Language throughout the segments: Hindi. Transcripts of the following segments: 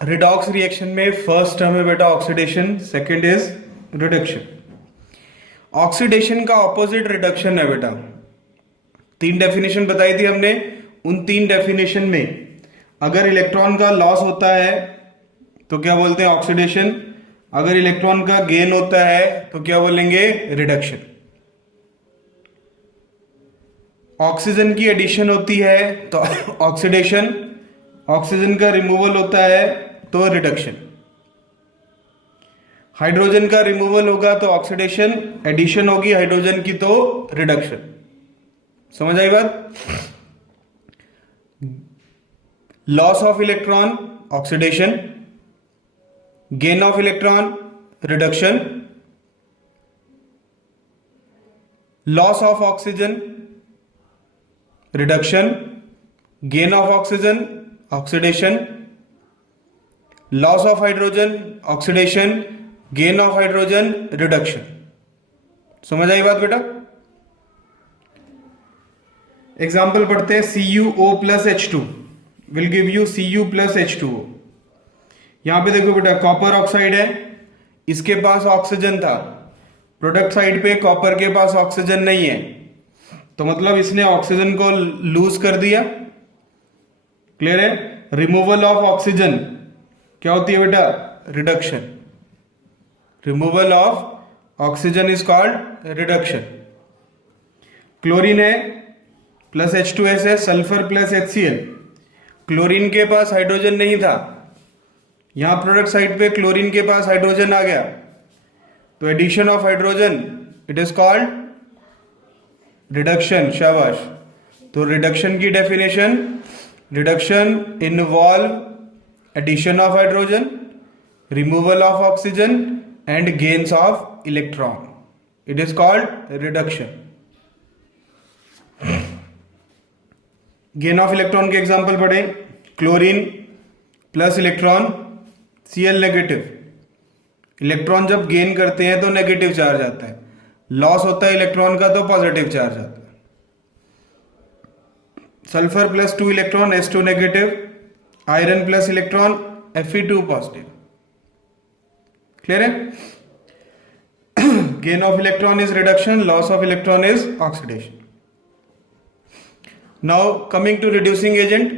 रिडॉक्स रिएक्शन में फर्स्ट टर्म है बेटा oxidation, second is reduction. Oxidation का ऑपोजिट रिडक्शन है बेटा। 3 डेफिनेशन बताई थी हमने, उन 3 डेफिनेशन में अगर इलेक्ट्रॉन का लॉस होता है तो क्या बोलते हैं, ऑक्सीडेशन। अगर इलेक्ट्रॉन का गेन होता है तो क्या बोलेंगे, रिडक्शन। ऑक्सीजन की एडिशन होती है तो ऑक्सीडेशन, ऑक्सीजन का रिमूवल होता है तो रिडक्शन। हाइड्रोजन का रिमूवल होगा तो ऑक्सीडेशन, एडिशन होगी हाइड्रोजन की तो रिडक्शन। समझ आई बात। Loss of electron oxidation, gain of electron reduction, loss of oxygen reduction, gain of oxygen oxidation, loss of hydrogen oxidation, gain of hydrogen reduction. समझ आई बात बेटा। एग्जाम्पल पढ़ते हैं। CuO plus H2 will give you Cu plus H2O। यहां पे देखो बेटा, कॉपर ऑक्साइड है, इसके पास ऑक्सीजन था, प्रोडक्ट साइड पे कॉपर के पास ऑक्सीजन नहीं है, तो मतलब इसने ऑक्सीजन को लूज कर दिया। क्लियर है। रिमूवल ऑफ ऑक्सीजन क्या होती है बेटा, reduction. Removal of oxygen is called reduction. Chlorine है प्लस H2S है, सल्फर प्लस HCl। क्लोरीन के पास हाइड्रोजन नहीं था, यहां प्रोडक्ट साइड पे क्लोरीन के पास हाइड्रोजन आ गया, तो addition of hydrogen it is called reduction. शाबाश। तो रिडक्शन की definition, reduction involve addition of hydrogen, removal of oxygen and gains of electron, it is called reduction. Gain of electron के एग्जांपल पढ़े। Chlorine plus electron Cl negative. Electron जब गेन करते हैं तो नेगेटिव चार्ज आता है, लॉस होता है इलेक्ट्रॉन का तो पॉजिटिव चार्ज आता है। Sulphur plus 2 electron S2 negative, iron plus electron Fe2 positive. Clear है। Gain of electron is reduction, loss of electron is oxidation. Now coming to reducing agent.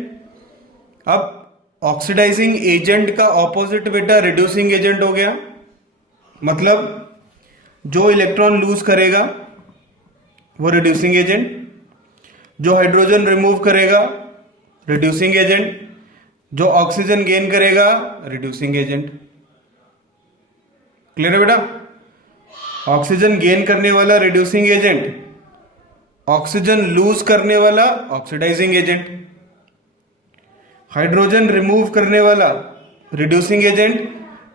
अब ऑक्सीडाइजिंग एजेंट का ऑपोजिट बेटा रिड्यूसिंग एजेंट हो गया। मतलब जो इलेक्ट्रॉन लूज करेगा वो रिड्यूसिंग एजेंट, जो हाइड्रोजन रिमूव करेगा रिड्यूसिंग एजेंट, जो ऑक्सीजन गेन करेगा रिड्यूसिंग एजेंट। क्लियर है बेटा। ऑक्सीजन गेन करने वाला रिड्यूसिंग एजेंट, ऑक्सीजन लूज करने वाला ऑक्सीडाइजिंग एजेंट, हाइड्रोजन रिमूव करने वाला रिड्यूसिंग एजेंट,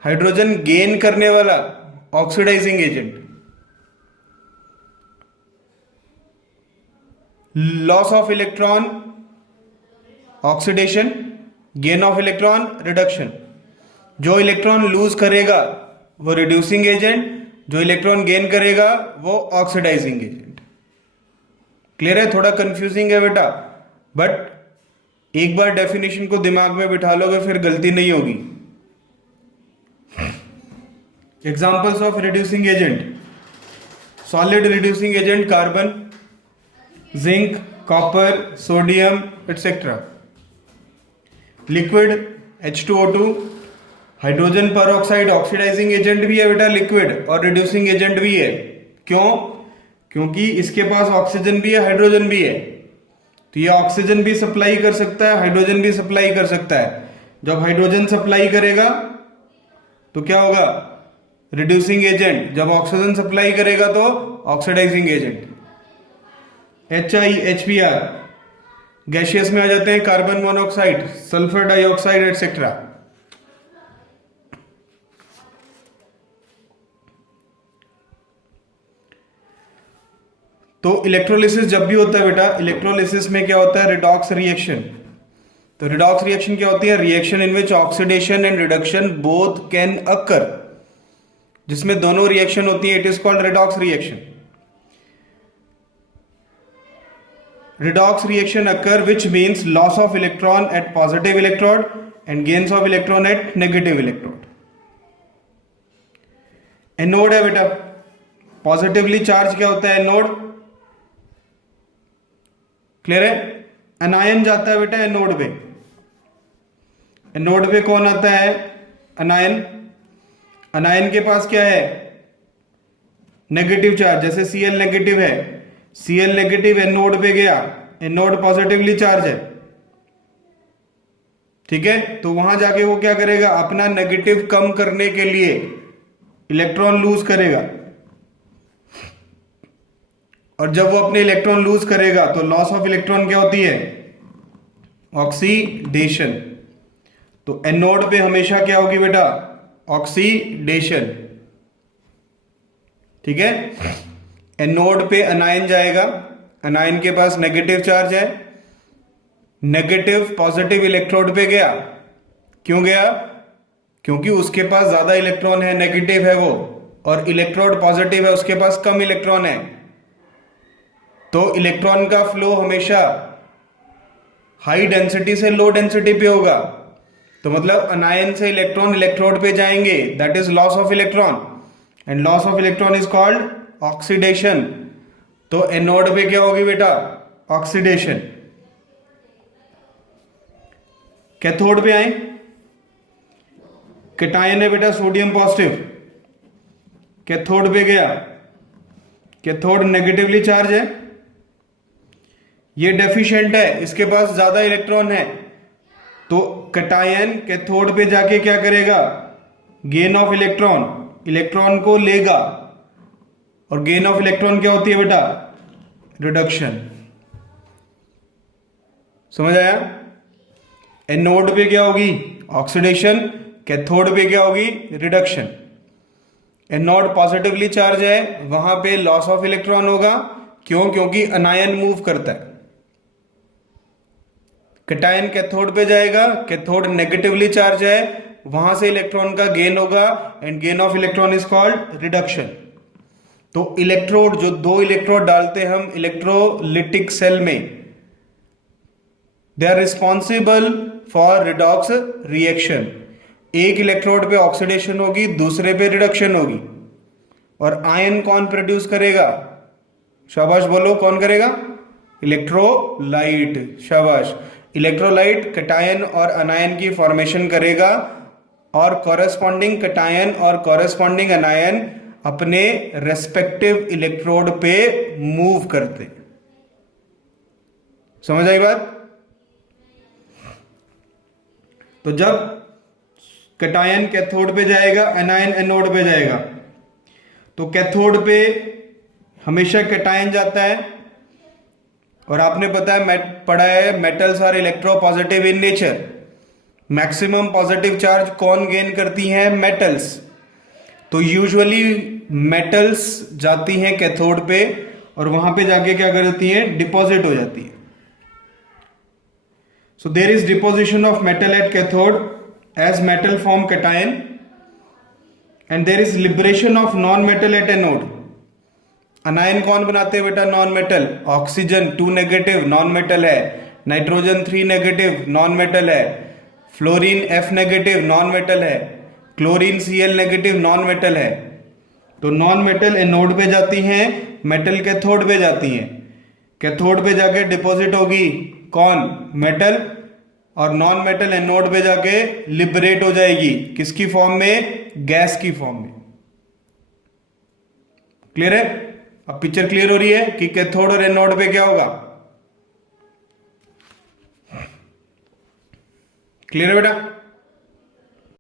हाइड्रोजन गेन करने वाला oxidizing agent. Loss of electron oxidation, gain of electron reduction. जो इलेक्ट्रॉन लूज करेगा वो रिड्यूसिंग एजेंट, जो इलेक्ट्रॉन गेन करेगा वो ऑक्सीडाइजिंग एजेंट। क्लियर है। थोड़ा कंफ्यूजिंग है बेटा, बट एक बार डेफिनेशन को दिमाग में बिठा लोगे फिर गलती नहीं होगी। Examples of reducing agent. Solid reducing agent carbon, zinc, copper, sodium etcetera. Liquid H2O2, hydrogen peroxide oxidizing agent भी है बेटा लिक्विड, और रिड्यूसिंग एजेंट भी है। क्यों? क्योंकि इसके पास ऑक्सीजन भी है, हाइड्रोजन भी है, तो ये ऑक्सीजन भी सप्लाई कर सकता है, हाइड्रोजन भी सप्लाई कर सकता है। जब हाइड्रोजन सप्लाई करेगा तो क्या होगा, रिड्यूसिंग एजेंट। जब ऑक्सीजन सप्लाई करेगा तो ऑक्सीडाइजिंग एजेंट। HiHbr गैशियस में आ जाते हैं, carbon monoxide, sulphur dioxide etcetera. तो इलेक्ट्रोलिसिस जब भी होता है बेटा, इलेक्ट्रोलिसिस में क्या होता है, रिडॉक्स रिएक्शन। तो रिडॉक्स रिएक्शन क्या होती है, reaction in which oxidation and reduction both can occur, जिसमें दोनों रिएक्शन होती है, it is called redox reaction. Redox reaction occur which means loss of electron at positive electrode and gains of electron at negative electrode. Anode है बेटा, पॉजिटिवली चार्ज क्या होता है एनोड, क्लियर है। अनायन जाता है बेटा एनोड पे, एनोड पे कौन आता है अनायन, अनायन के पास क्या है नेगेटिव चार्ज, जैसे Cl नेगेटिव है, Cl नेगेटिव एनोड पे गया, एनोड पॉजिटिवली चार्ज है, ठीक है। तो वहां जाके वो क्या करेगा, अपना नेगेटिव कम करने के लिए इलेक्ट्रॉन लूज करेगा, और जब वो अपने इलेक्ट्रॉन लूज करेगा तो लॉस ऑफ इलेक्ट्रॉन क्या होती है, ऑक्सीडेशन। तो एनोड पे हमेशा क्या होगी बेटा, ऑक्सीडेशन, ठीक है। एनोड पे अनायन जाएगा, अनायन के पास नेगेटिव चार्ज है, नेगेटिव पॉजिटिव इलेक्ट्रोड पे गया, क्यों गया, क्योंकि उसके पास ज्यादा इलेक्ट्रॉन है, नेगेटिव है वो, और इलेक्ट्रोड पॉजिटिव है, उसके पास कम इलेक्ट्रॉन है। तो इलेक्ट्रॉन का फ्लो हमेशा हाई डेंसिटी से लो डेंसिटी पे होगा, तो मतलब अनायन से इलेक्ट्रॉन इलेक्ट्रोड पे जाएंगे, that is loss of electron, and loss of electron is called oxidation. तो एनोड पे क्या होगी बेटा, ऑक्सीडेशन। कैथोड पे आए, कैटायन है बेटा सोडियम पॉजिटिव, कैथोड पे गया, कैथोड नेगेटिवली चार्ज है, ये डेफिशिएंट है, इसके पास ज्यादा इलेक्ट्रॉन है, तो कैटायन कैथोड पे जाके क्या करेगा, गेन ऑफ इलेक्ट्रॉन, इलेक्ट्रॉन को लेगा, और गेन ऑफ इलेक्ट्रॉन क्या होती है बेटा, रिडक्शन। समझ आया। एनोड पे क्या होगी, ऑक्सीडेशन, कैथोड पे क्या होगी, रिडक्शन। एनोड पॉजिटिवली चार्ज है, वहां पे लॉस ऑफ इलेक्ट्रॉन होगा, क्यों, क्योंकि अनायन मूव करता है। कैटायन कैथोड पे जाएगा, कैथोड नेगेटिवली चार्ज है, वहां से इलेक्ट्रॉन का गेन होगा, and gain of electron is called reduction. तो इलेक्ट्रोड, जो दो इलेक्ट्रोड डालते हैं हम इलेक्ट्रोलिटिक सेल में, they are responsible for redox reaction. एक इलेक्ट्रोड पे ऑक्सीडेशन होगी, दूसरे पे रिडक्शन होगी, और आयन कौन प्रोड्यूस करेगा, शाबाश बोलो, कौन करेगा, इलेक्ट्रोलाइट, शाबाश। इलेक्ट्रोलाइट कैटायन और अनायन की फॉर्मेशन करेगा, और कॉरेस्पॉन्डिंग कैटायन और कॉरेस्पॉन्डिंग अनायन अपने रेस्पेक्टिव इलेक्ट्रोड पे मूव करते। समझ आई बात। तो जब कैटायन कैथोड पे जाएगा, अनायन एनोड पे जाएगा, तो कैथोड पे हमेशा कैटायन जाता है, और आपने पढ़ा है metals are electropositive in nature. Maximum positive charge कौन गेन करती हैं, मेटल्स। तो यूजुअली मेटल्स जाती हैं कैथोड पे, और वहां पे जाके क्या करती हैं, डिपॉजिट हो जाती है। So there is deposition of metal at cathode as metal form cation, and there is liberation of non metal at anode. Anion कौन बनाते हैं बेटा, non metal, oxygen 2 negative non metal है, नाइट्रोजन 3 नेगेटिव नॉन मेटल है, fluorine F negative non metal है, chlorine Cl negative non metal है। तो नॉन मेटल एनोड पे जाती हैं, मेटल कैथोड पे जाती हैं। कैथोड पे जाके डिपॉजिट होगी कौन, मेटल, और नॉन मेटल एनोड पे जाके लिबरेट हो जाएगी, किसकी फॉर्म में, गैस की फॉर्म में। क्लियर है। अब पिक्चर क्लियर हो रही है कि कैथोड और एनोड पे क्या होगा, क्लियर है बेटा।